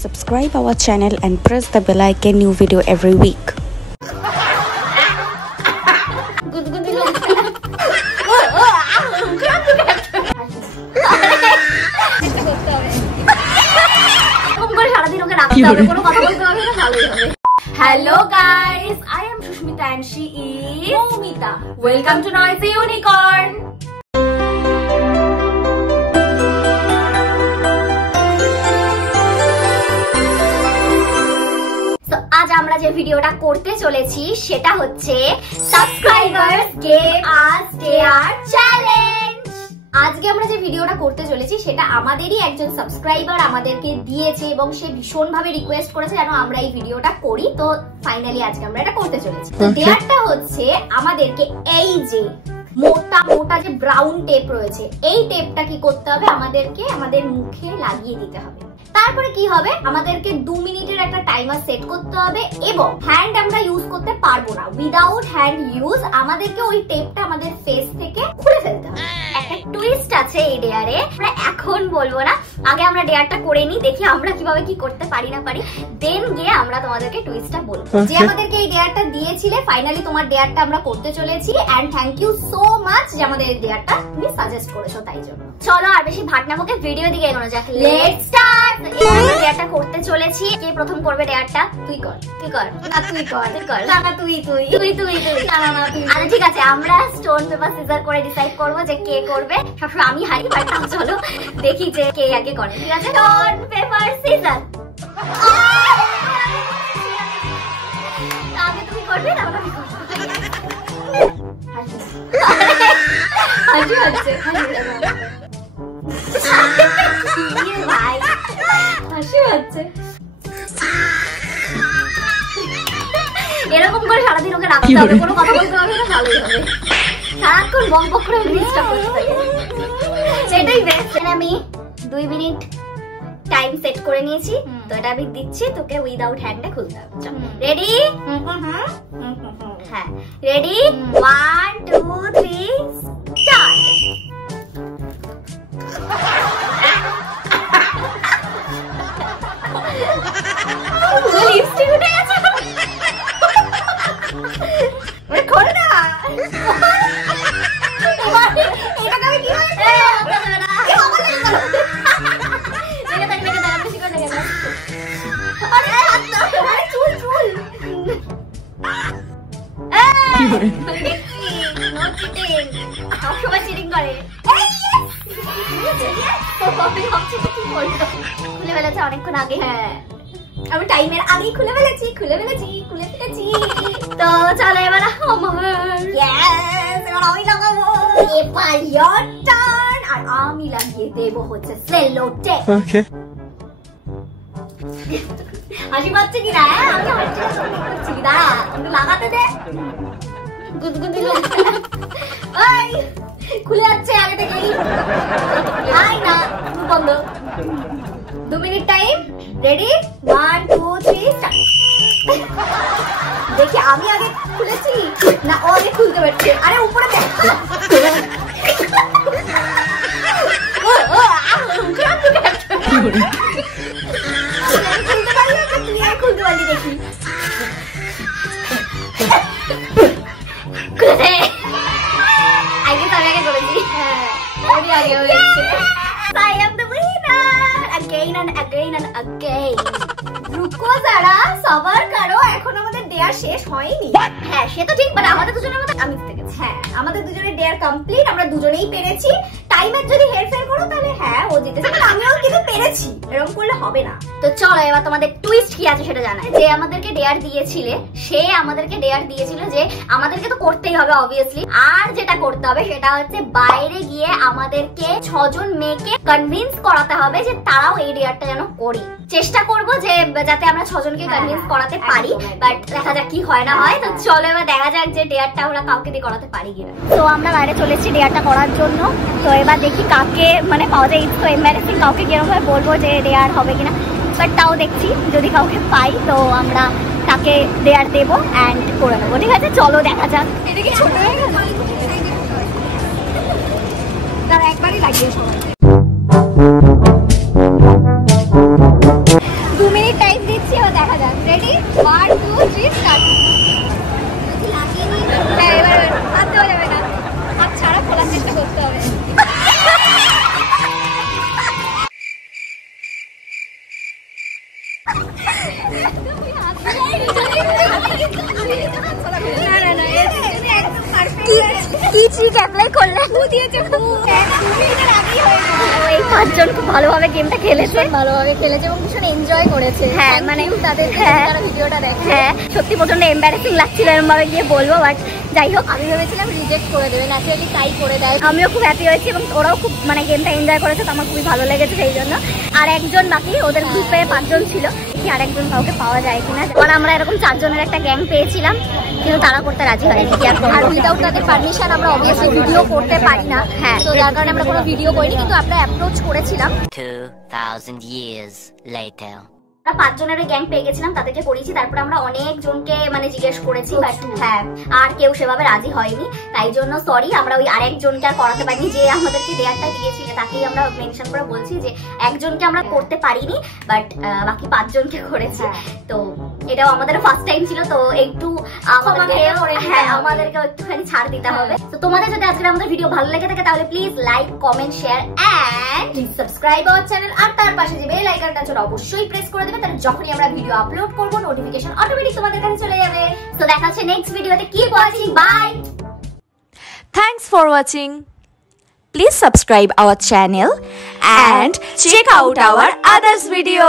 Subscribe our channel and press the bell icon. New video every week. Hello guys, I am Shushmita and she is Momita. Welcome to Noisy Unicorn. So आज আমরা যে ভিডিওটা করতে চলেছি সেটা হচ্ছে subscribers gave us দেয়ার challenge. আজকে আমরা যে ভিডিওটা করতে চলেছি সেটা আমাদেরই একজন সাবস্ক্রাইবার আমাদেরকে দিয়েছে এবং সে ভীষণ ভাবে রিকোয়েস্ট করেছে যেন আমরা এই ভিডিওটা করি। তো ফাইনালি আজকে আমরা এটা করতে চলেছি। তো দেয়ারটা হচ্ছে আমাদেরকে এই যে মোটা মোটা যে ব্রাউন টেপ রয়েছে এই টেপটা কি করতে হবে, আমাদেরকে আমাদের মুখে লাগিয়ে দিতে হবে। তারপরে কি হবে, আমাদেরকে 2 মিনিটের একটা টাইমার সেট করতে হবে এবং হ্যান্ড আমরা ইউজ করতে পারবো না। উইদাউট হ্যান্ড ইউজ আমাদেরকে ওই টেপটা আমাদের ফেস থেকে খুলে ফেলতে হবে। একটা টুইস্ট আছে এই ডেয়ারে, আমরা এখন বলবো না, আগে আমরা ডেয়ারটা করে নিই, দেখি আমরা কিভাবে কি করতে পারি না পারি, দেন গিয়ে আমরা তোমাদেরকে টুইস্টটা বলবো। যে আমাদেরকে এই ডেয়ারটা দিয়েছিলে, ফাইনালি তোমার ডেয়ারটা আমরা করতে চলেছি and thank you so much যে আমাদের এই ডেয়ারটা তুমি সাজেস্ট করেছো, তাই জন্য। চলো আর বেশি ভাটনা মুখে ভিডিও দিকে এগোনো যাক। Let's start. আমরা ডেয়ারটা করতে চলেছি। কে প্রথম করবে ডেয়ারটা? তুই কর। তুই কর না, তুই কর। তুই কর না, না তুই তুই তুই তুই তুই না, না তুই। আচ্ছা ঠিক আছে, আমরা স্টোন পেপার সিজার করে ডিসাইড করব যে কে করবে। সবসময় আমি হারি, বাট চলো দেখি যে কে আগে করে। ঠিক আছে, স্টোন পেপার সিজার। আগে তুমি করবে, তারপর আমি করব। হাসি হচ্ছে, ভাই হাসি হচ্ছে। এরকম করে সারাদিন ওকে রাখতে হবে, কোনো কথা বলতে হবে না, ভালোই হবে। সারাক্ষণ বক বক করে ডিস্টার্ব করতে থাকে, সেটাই বেস্ট। আমি 2 মিনিট টাইম সেট করে নিয়েছি, তো এটা আমি দিচ্ছি তোকে উইদাউট হ্যান্ডে খুলতে হবে। রেডি? হ্যাঁ রেডি, 1 2 3 স্টার্ট। লিপস্টিক উঠে গেছে, খোল না। এটাকে আমি কি করে সবসময় চিটিং করে। খুলে ফেলেছে অনেকক্ষণ আগে। হ্যাঁ আমি টাইমের আগেই খুলে ফেলেছি। তো চলো এবার এবার আমি লাগাবো। এবার your turn, আর আমি লাগিয়ে দেবো হচ্ছে সেলো টেপ। ওকে, হাসি পাচ্ছে কি না? আমি হাসছি, দাঁড়া একটু লাগাতে দে। গুদগুদি খুলে যাচ্ছে আগে থেকেই। না বন্ধ। 2 মিনিট টাইম। Ready, 1 2 3 start. দেখি আমি আগে খুলেছি না ও আগে খুলতে পারছে। আরে উপরে দেখ, খুলতে পারলি না তুই, আর খুলতে পারলি দেখি। আগে তার আগে করেছি। হ্যাঁ আমি আগে হয়েছে। I am the winner again and again and again. রুকো যারা, সবার করো, এখন আমাদের ডেয়ার শেষ হয়নি। হ্যাঁ সে তো ঠিক, বাট আমাদের দুজনের মধ্যে আমি জিতে গেছি। হ্যাঁ আমাদের দুজনের ডেয়ার কমপ্লিট, আমরা দুজনেই পেরেছি। টাইমের যদি হেরফের করো তাহলে হ্যাঁ ও জিতেছে, বাট আমিও কিন্তু পেরেছি, এরকম করলে হবে না। তো চলো এবার তোমাদের টুইস্ট কি আছে সেটা জানাই। যে আমাদেরকে ডেয়ার দিয়েছিলে সে আমাদেরকে ডেয়ার দিয়েছিল যে আমাদেরকে তো করতেই হবে অবভিয়াসলি, আর যেটা করতে হবে সেটা হচ্ছে বাইরে গিয়ে আমাদেরকে 6 জন মেয়েকে কনভিন্স করাতে হবে যে তারাও এই ডেয়ারটা যেন করি। চেষ্টা করবো যে যাতে আমরা 6 জনকে কনভিন্স করাতে পারি, বাট দেখা যাক কি হয় না হয়। তো চলো এবার দেখা যাক যে ডেয়ারটা আমরা কাউকে দিয়ে করাতে পারি কিনা। তো আমরা বাইরে চলেছি ডেয়ারটা করার জন্য। তো এবার দেখি কাকে মানে পাওয়া যায়। তো এম্বারেসিং, কাউকে কিরকম ভাবে বলবো যে ডেয়ার হবে কিনা, বাট তাও দেখছি যদি কাউকে পাই তো আমরা তাকে ডেয়ার দেবো অ্যান্ড করে নেবো। ঠিক আছে চলো দেখা যাক। এটা কি ছোট হয়ে গেল? তারা একবারই লাগিয়ে সবাই। 1 2 3 স্টার্ট। হ্যাঁ এবার হাত দেওয়া যাবে না, হাত ছাড়া খোলার চেষ্টা করতে হবে। এই পাঁচজন খুব ভালোভাবে গেমটা খেলেছে এবং ভীষণ এনজয় করেছে। হ্যাঁ মানে তাদের ভিডিওটা দেখে হ্যাঁ সত্যি প্রচন্ড এম্বারেসিং লাগছিল এরকম ভাবে গিয়ে বলবো, বাট যাই হোক আমি ভেবেছিলাম রিজেক্ট করে দেবে, ন্যাচারালি তাই করে দেয়। আমিও খুব হ্যাপি হয়েছি এবং ওরাও খুব মানে গেমটা এনজয় করেছে, তো আমার খুবই ভালো লেগেছে সেই জন্য। আর একজন বাকি, ওদের গ্রুপে 5 জন ছিল, দেখি আর একজন কাউকে পাওয়া যায় কিনা। কারণ আমরা এরকম 4 জনের একটা গ্যাং পেয়েছিলাম, কিন্তু তারা করতে রাজি হয়নি। আর উইদাউট তাদের পারমিশন আমরা অবভিয়াসলি ভিডিও করতে পারি না। হ্যাঁ তো যার কারণে আমরা কোনো ভিডিও করিনি, কিন্তু আমরা অ্যাপ্রোচ করেছিলাম। 2000 years later. আমরা 5 জনের গ্যাং পেয়ে গেছিলাম, তাদেরকে করিয়েছি। তারপর আমরা অনেক জনকে মানে জিজ্ঞেস করেছি, বাট হ্যাঁ আর কেউ সেভাবে রাজি হয়নি। তাই জন্য সরি, আমরা ওই আরেকজনকে আর করাতে পারিনি। যে আমাদেরকে দেয়ারটা দিয়েছিল তাকেই আমরা মেনশন করে বলছি যে একজনকে আমরা করতে পারিনি, বাট বাকি 5 জনকে করেছি। তো এটাও আমাদের ফার্স্ট টাইম ছিল, তো একটু আমাদেরকে একটুখানি ছাড় দিতে হবে। তো তোমাদের যদি আজকে আমাদের ভিডিও ভালো লেগে থাকে তাহলে please like comment share and subscribe our channel. আর তার পাশে যে বেল আইকনটা আছে অবশ্যই প্রেস করে দেবে, তাহলে যখনই আমরা ভিডিও আপলোড করব নোটিফিকেশন অটোমেটিক তোমাদের কাছে চলে যাবে। তো দেখা হচ্ছে নেক্সট ভিডিওতে। Keep watching, bye. Thanks for watching. Please subscribe our channel and check out our others video.